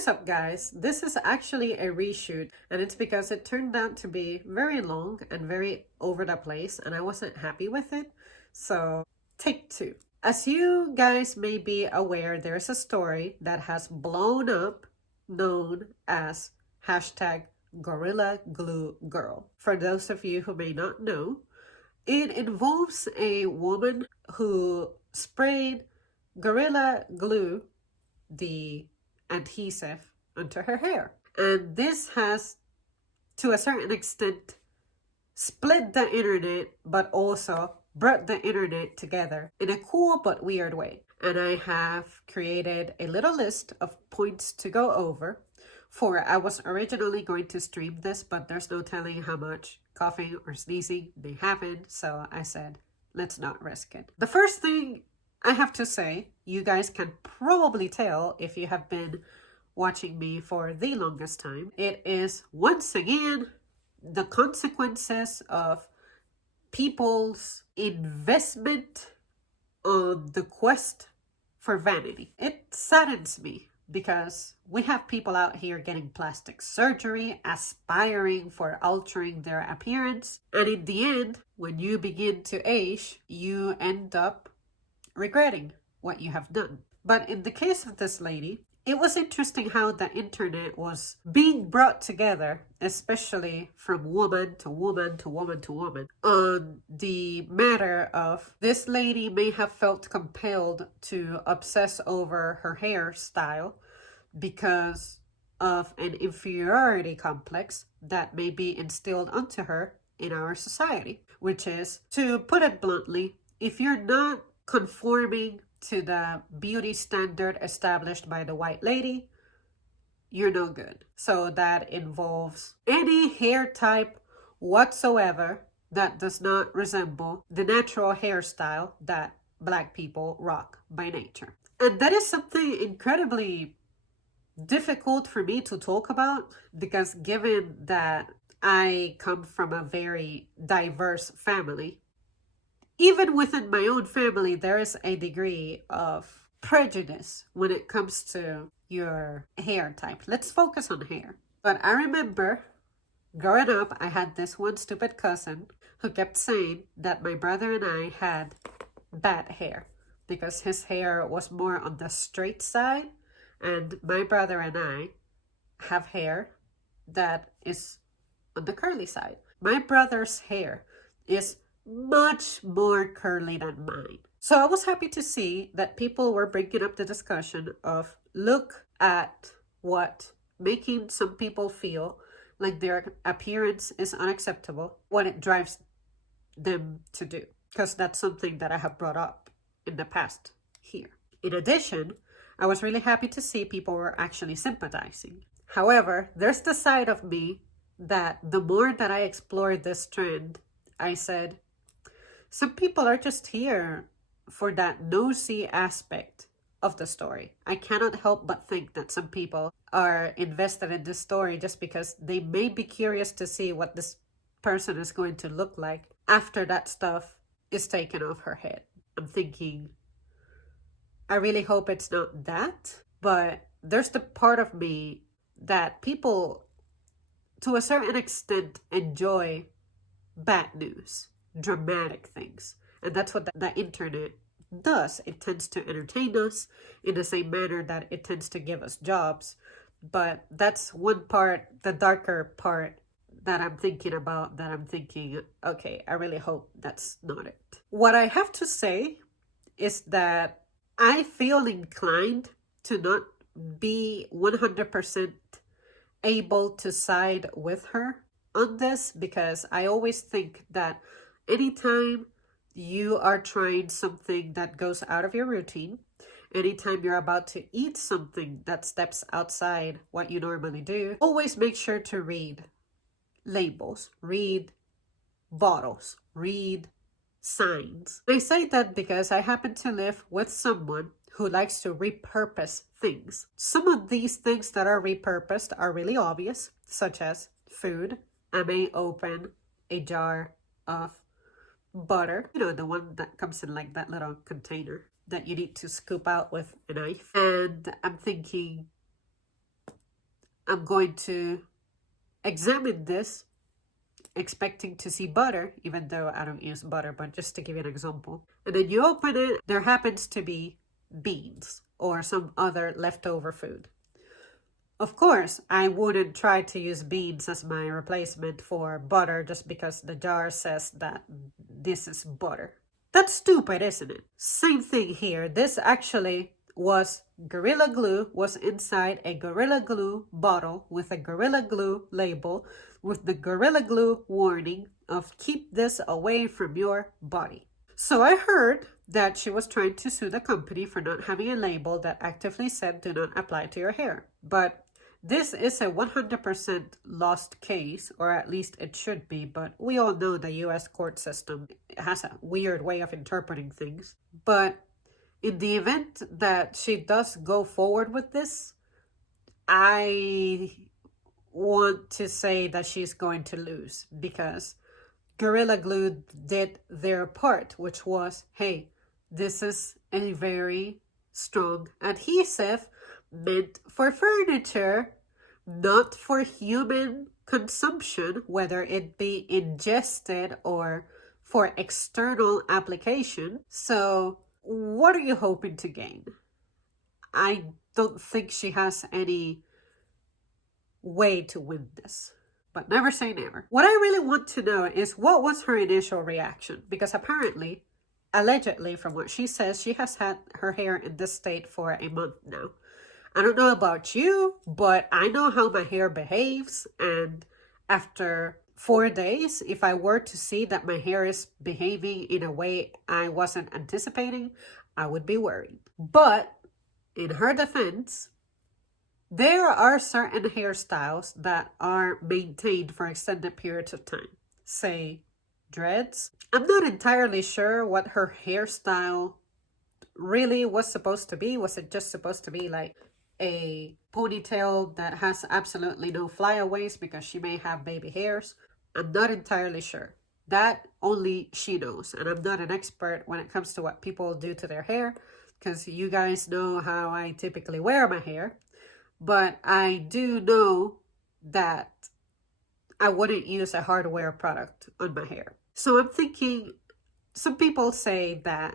Here's up, guys. This is actually a reshoot, and it's because it turned out to be very long and very over the place, and I wasn't happy with it. So, take two. As you guys may be aware, there's a story that has blown up known as hashtag Gorilla Glue Girl. For those of you who may not know, it involves a woman who sprayed Gorilla Glue, the adhesive, onto her hair. And this has, to a certain extent, split the internet, but also brought the internet together in a cool but weird way. And I have created a little list of points to go over. For I was originally going to stream this, but there's no telling how much coughing or sneezing may happen, so I said, let's not risk it. The first thing I have to say, you guys can probably tell if you have been watching me for the longest time, it is once again the consequences of people's investment on the quest for vanity. It saddens me because we have people out here getting plastic surgery, aspiring for altering their appearance, and in the end, when you begin to age, you end up regretting what you have done. But in the case of this lady, it was interesting how the internet was being brought together, especially from woman to woman to woman to woman, on the matter of this lady may have felt compelled to obsess over her hairstyle because of an inferiority complex that may be instilled onto her in our society, which is, to put it bluntly, if you're not conforming to the beauty standard established by the white lady, you're no good. So that involves any hair type whatsoever that does not resemble the natural hairstyle that Black people rock by nature. And that is something incredibly difficult for me to talk about, because given that I come from a very diverse family, even within my own family, there is a degree of prejudice when it comes to your hair type. Let's focus on hair. But I remember growing up, I had this one stupid cousin who kept saying that my brother and I had bad hair because his hair was more on the straight side, and my brother and I have hair that is on the curly side. My brother's hair is much more curly than mine. So I was happy to see that people were bringing up the discussion of, look at what making some people feel like their appearance is unacceptable, what it drives them to do. Because that's something that I have brought up in the past here. In addition, I was really happy to see people were actually sympathizing. However, there's the side of me that the more that I explored this trend, I said, some people are just here for that nosy aspect of the story. I cannot help but think that some people are invested in this story just because they may be curious to see what this person is going to look like after that stuff is taken off her head. I'm thinking, I really hope it's not that, but there's the part of me that people, to a certain extent, enjoy bad news, dramatic things. And that's what the internet does. It tends to entertain us in the same manner that it tends to give us jobs. But that's one part, the darker part, that I'm thinking about, that I'm thinking, okay, I really hope that's not it. What I have to say is that I feel inclined to not be 100% able to side with her on this, because I always think that anytime you are trying something that goes out of your routine, anytime you're about to eat something that steps outside what you normally do, always make sure to read labels, read bottles, read signs. I say that because I happen to live with someone who likes to repurpose things. Some of these things that are repurposed are really obvious, such as food. I may open a jar of butter, you know, the one that comes in like that little container that you need to scoop out with a knife. And I'm thinking, I'm going to examine this expecting to see butter, even though I don't use butter, but just to give you an example. And then you open it, there happens to be beans or some other leftover food. Of course, I wouldn't try to use beans as my replacement for butter just because the jar says that this is butter. That's stupid, isn't it? Same thing here. This actually was Gorilla Glue, was inside a Gorilla Glue bottle with a Gorilla Glue label with the Gorilla Glue warning of keep this away from your body. So I heard that she was trying to sue the company for not having a label that actively said do not apply to your hair. But this is a 100% lost case, or at least it should be, but we all know the US court system has a weird way of interpreting things. But in the event that she does go forward with this, I want to say that she's going to lose because Gorilla Glue did their part, which was, hey, this is a very strong adhesive meant for furniture, not for human consumption, whether it be ingested or for external application. So what are you hoping to gain? I don't think she has any way to win this, but never say never. What I really want to know is what was her initial reaction, because apparently, allegedly, from what she says, she has had her hair in this state for a month now. I don't know about you, but I know how my hair behaves, and after 4 days, if I were to see that my hair is behaving in a way I wasn't anticipating, I would be worried. But in her defense, there are certain hairstyles that are maintained for extended periods of time. Say, dreads. I'm not entirely sure what her hairstyle really was supposed to be. Was it just supposed to be like a ponytail that has absolutely no flyaways because she may have baby hairs? I'm not entirely sure. That only she knows, and I'm not an expert when it comes to what people do to their hair, because you guys know how I typically wear my hair. But I do know that I wouldn't use a hardware product on my hair. So I'm thinking, some people say that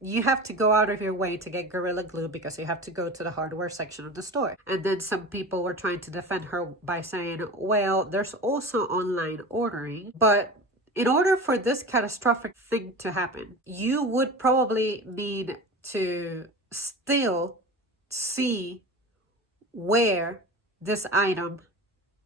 you have to go out of your way to get Gorilla Glue because you have to go to the hardware section of the store. And then some people were trying to defend her by saying, well, there's also online ordering. But in order for this catastrophic thing to happen, you would probably need to still see where this item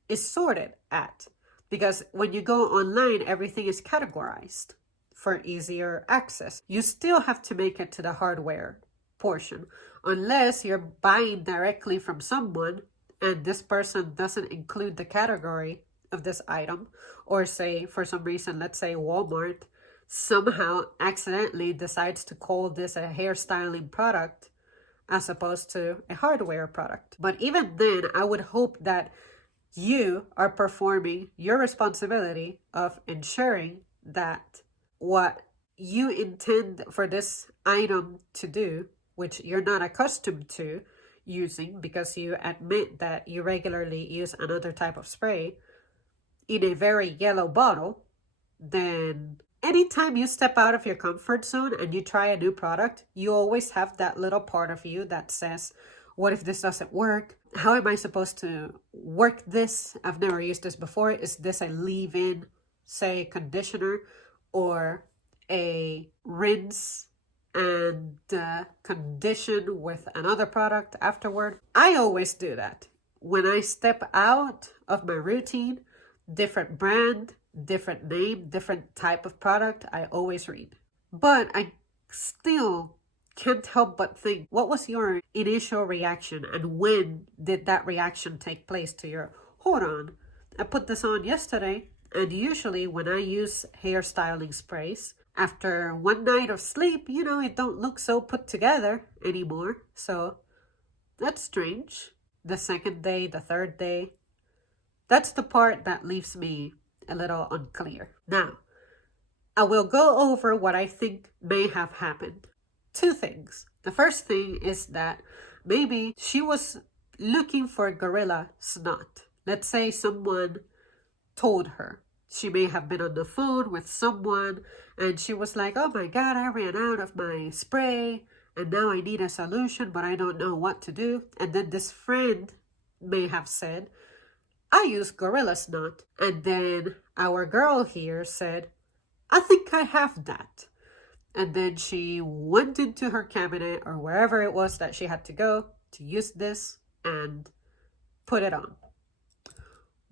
is sorted at. Because when you go online, everything is categorized for easier access. You still have to make it to the hardware portion, unless you're buying directly from someone and this person doesn't include the category of this item, or say for some reason, let's say Walmart somehow accidentally decides to call this a hairstyling product as opposed to a hardware product. But even then, I would hope that you are performing your responsibility of ensuring that what you intend for this item to do, which you're not accustomed to using because you admit that you regularly use another type of spray in a very yellow bottle, then anytime you step out of your comfort zone and you try a new product, you always have that little part of you that says, what if this doesn't work? How am I supposed to work this? I've never used this before. Is this a leave-in, say, conditioner, or a rinse and condition with another product afterward? I always do that. When I step out of my routine, different brand, different name, different type of product, I always read. But I still can't help but think, what was your initial reaction, and when did that reaction take place to your, hold on, I put this on yesterday. And usually when I use hairstyling sprays, after one night of sleep, it don't look so put together anymore. So that's strange. The second day, the third day, that's the part that leaves me a little unclear. Now, I will go over what I think may have happened. Two things. The first thing is that maybe she was looking for gorilla snot. Let's say someone told her. She may have been on the phone with someone and she was like, oh my God, I ran out of my spray and now I need a solution, but I don't know what to do. And then this friend may have said, I use gorilla snot. And then our girl here said, I think I have that. And then she went into her cabinet or wherever it was that she had to go to use this and put it on.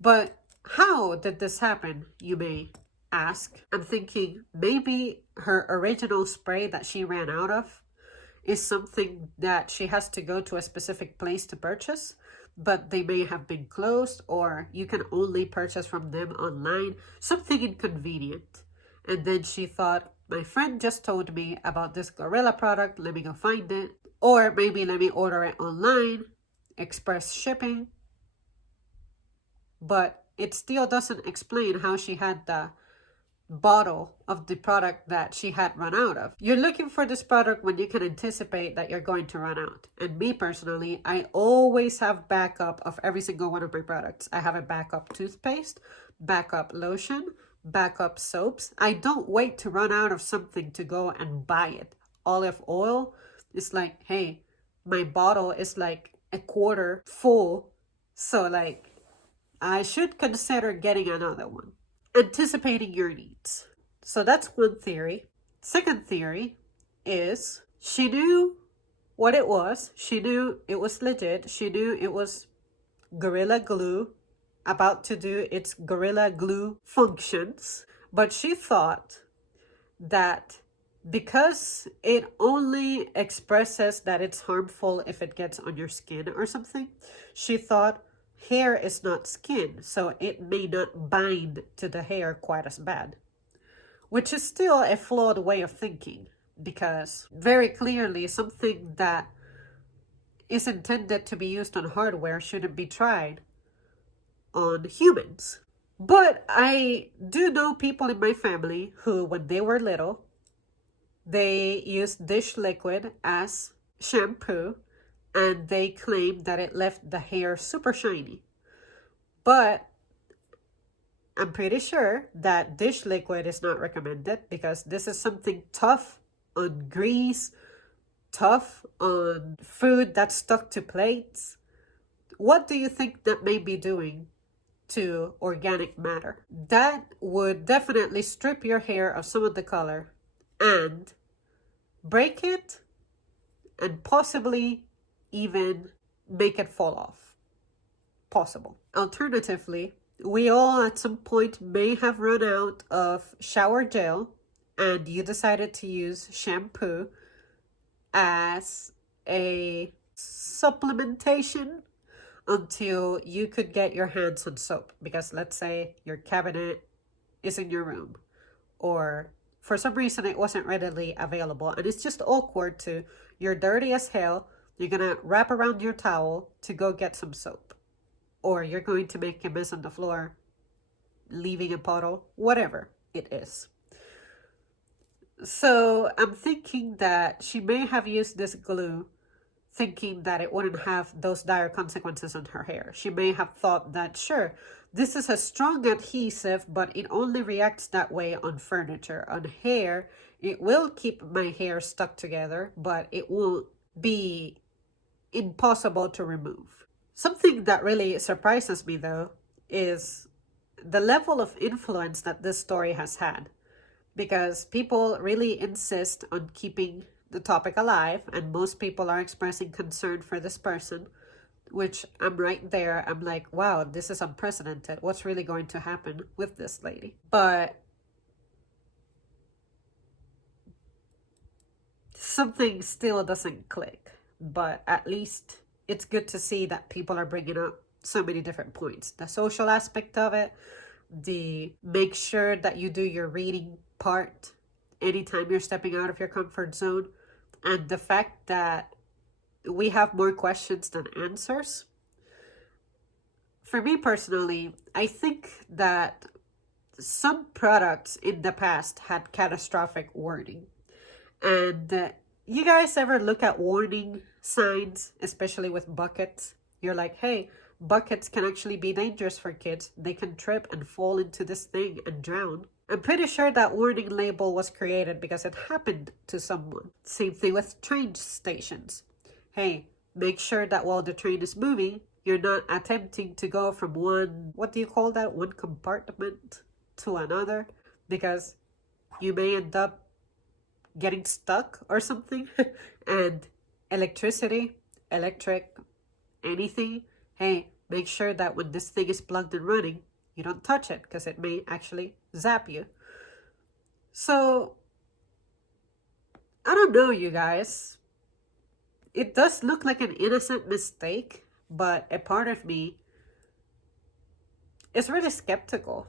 But how did this happen, you may ask? I'm thinking maybe her original spray that she ran out of is something that she has to go to a specific place to purchase, but they may have been closed or you can only purchase from them online, something inconvenient. And then she thought, my friend just told me about this gorilla product, let me go find it. Or maybe let me order it online, express shipping. But it still doesn't explain how she had the bottle of the product that she had run out of. You're looking for this product when you can anticipate that you're going to run out. And me personally, I always have backup of every single one of my products. I have a backup toothpaste, backup lotion, backup soaps. I don't wait to run out of something to go and buy it. Olive oil is like, hey, my bottle is like a quarter full. So like, I should consider getting another one. Anticipating your needs. So that's one theory. Second theory is she knew what it was. She knew it was legit. She knew it was Gorilla Glue about to do its Gorilla Glue functions. But she thought that because it only expresses that it's harmful if it gets on your skin or something, she thought hair is not skin, so it may not bind to the hair quite as bad. Which is still a flawed way of thinking, because very clearly something that is intended to be used on hardware shouldn't be tried on humans. But I do know people in my family who, when they were little, they used dish liquid as shampoo and they claimed that it left the hair super shiny. But I'm pretty sure that dish liquid is not recommended because this is something tough on grease, tough on food that's stuck to plates. What do you think that may be doing to organic matter? That would definitely strip your hair of some of the color and break it and possibly even make it fall off. Possible. Alternatively, we all at some point may have run out of shower gel and you decided to use shampoo as a supplementation until you could get your hands on soap. Because let's say your cabinet is in your room or for some reason it wasn't readily available and it's just awkward to, you're dirty as hell, you're gonna wrap around your towel to go get some soap. Or you're going to make a mess on the floor, leaving a puddle, whatever it is. So I'm thinking that she may have used this glue thinking that it wouldn't have those dire consequences on her hair. She may have thought that, sure, this is a strong adhesive, but it only reacts that way on furniture. On hair, it will keep my hair stuck together, but it won't be impossible to remove. Something that really surprises me, though, is the level of influence that this story has had. Because people really insist on keeping the topic alive, and most people are expressing concern for this person, which I'm right there. I'm like, wow, this is unprecedented. What's really going to happen with this lady? But something still doesn't click. But at least it's good to see that people are bringing up so many different points. The social aspect of it, the make sure that you do your reading part anytime you're stepping out of your comfort zone, and the fact that we have more questions than answers. For me personally, I think that some products in the past had catastrophic warning. And you guys ever look at warning signs, especially with buckets? You're like, hey, buckets can actually be dangerous for kids. They can trip and fall into this thing and drown. I'm pretty sure that warning label was created because it happened to someone. Same thing with train stations. Hey, make sure that while the train is moving, you're not attempting to go from one, what do you call that, one compartment to another, because you may end up getting stuck or something. And electricity, electric, anything, hey, make sure that when this thing is plugged and running, you don't touch it because it may actually zap you. So, I don't know, you guys. It does look like an innocent mistake, but a part of me is really skeptical.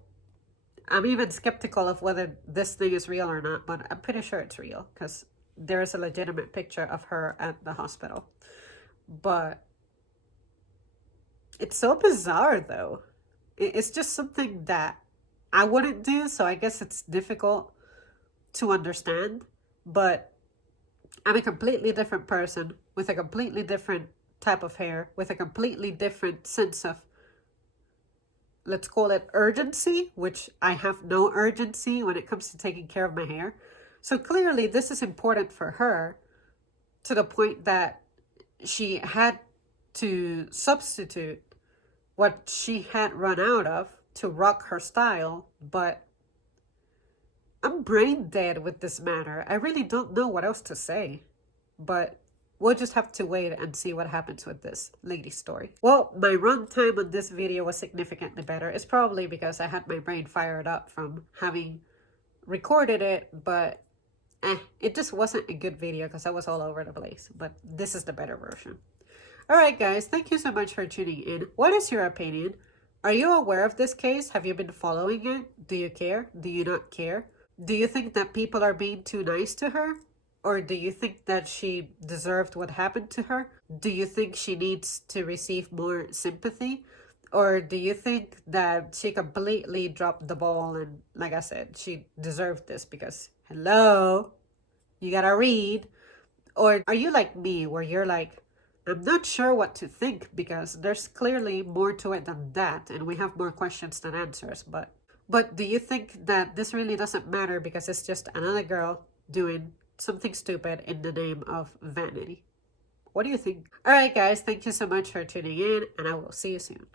I'm even skeptical of whether this thing is real or not, but I'm pretty sure it's real because there is a legitimate picture of her at the hospital. But it's so bizarre, though. It's just something that I wouldn't do, so I guess it's difficult to understand. But I'm a completely different person with a completely different type of hair, with a completely different sense of, let's call it urgency, which I have no urgency when it comes to taking care of my hair. So clearly, this is important for her to the point that she had to substitute what she had run out of to rock her style. But I'm brain dead with this matter. I really don't know what else to say. But we'll just have to wait and see what happens with this lady's story. Well, my runtime on this video was significantly better. It's probably because I had my brain fired up from having recorded it, but it just wasn't a good video because I was all over the place. But this is the better version. Alright guys, thank you so much for tuning in. What is your opinion? Are you aware of this case? Have you been following it? Do you care? Do you not care? Do you think that people are being too nice to her? Or do you think that she deserved what happened to her? Do you think she needs to receive more sympathy? Or do you think that she completely dropped the ball and, like I said, she deserved this because, hello, you gotta read? Or are you like me where you're like, I'm not sure what to think because there's clearly more to it than that and we have more questions than answers. But do you think that this really doesn't matter because it's just another girl doing something stupid in the name of vanity? What do you think? Alright guys, thank you so much for tuning in and I will see you soon.